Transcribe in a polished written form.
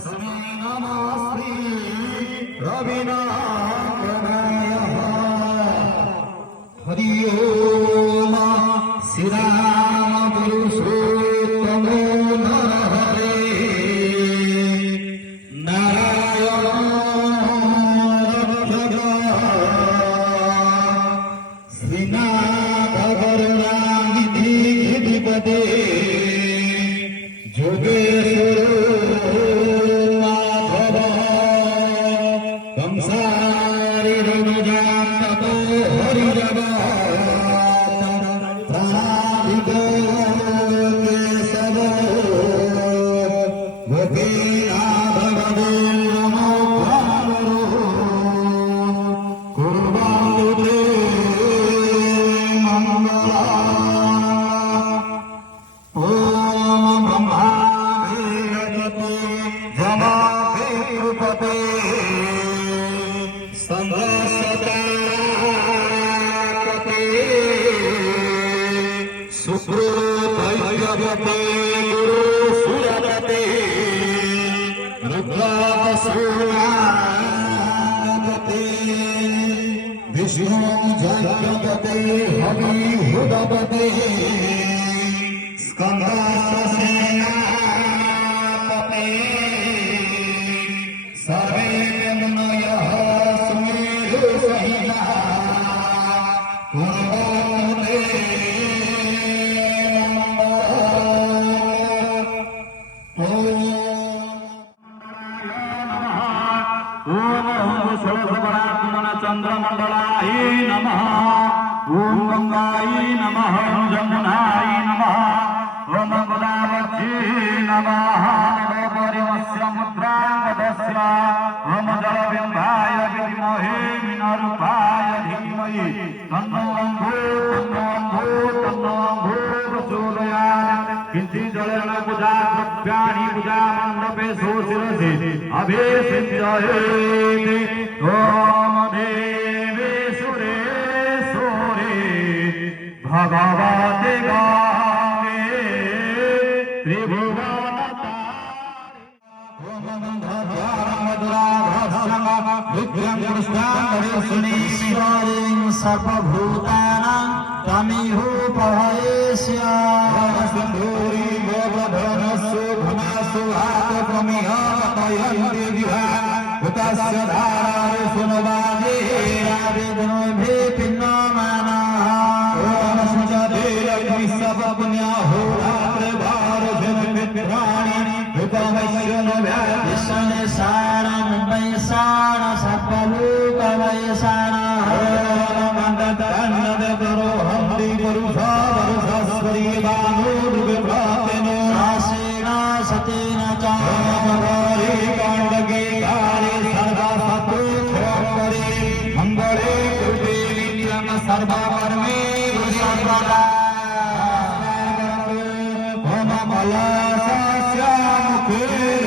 तस्मै नमः श्री रविनारायणाय हरि ओम श्री राम पुरुषोत्तमो नरहरे नारायण श्रीनाथ गरुणानिधिपते विष्णु जगते हरि हुदपते स्कंदसेनापते सर्वे मुनयः सुमेरु सहितः कुर्वन्ते चंद्रमंडलाय नमः ओम गंगाय नमः जमुनाय नमः ओम गोदावरी नमः परिमस्यमुद्रांगदस्य ओम जलबिंबाय विद्महे विनरूपाय धीमहि तन्नो प्रचोदयात् किंचित् जलेन पूजा द्रव्याणि पूजा मंडपे सुशिरसि अभिषिञ्चयेत् ओम भगवते गावे त्रिभुवनतारिं सर्वभूतानां तमिहोपहयेष्य सिन्धूरी गोवर्धनस्सु घनासु आतप्रमिहपयन्ति विभा हुतस्य धारारे सुनवाजे आवेदनोभे पिन्नमाना सर्वकर्मे सर्वदा ओम बलस्य मुखे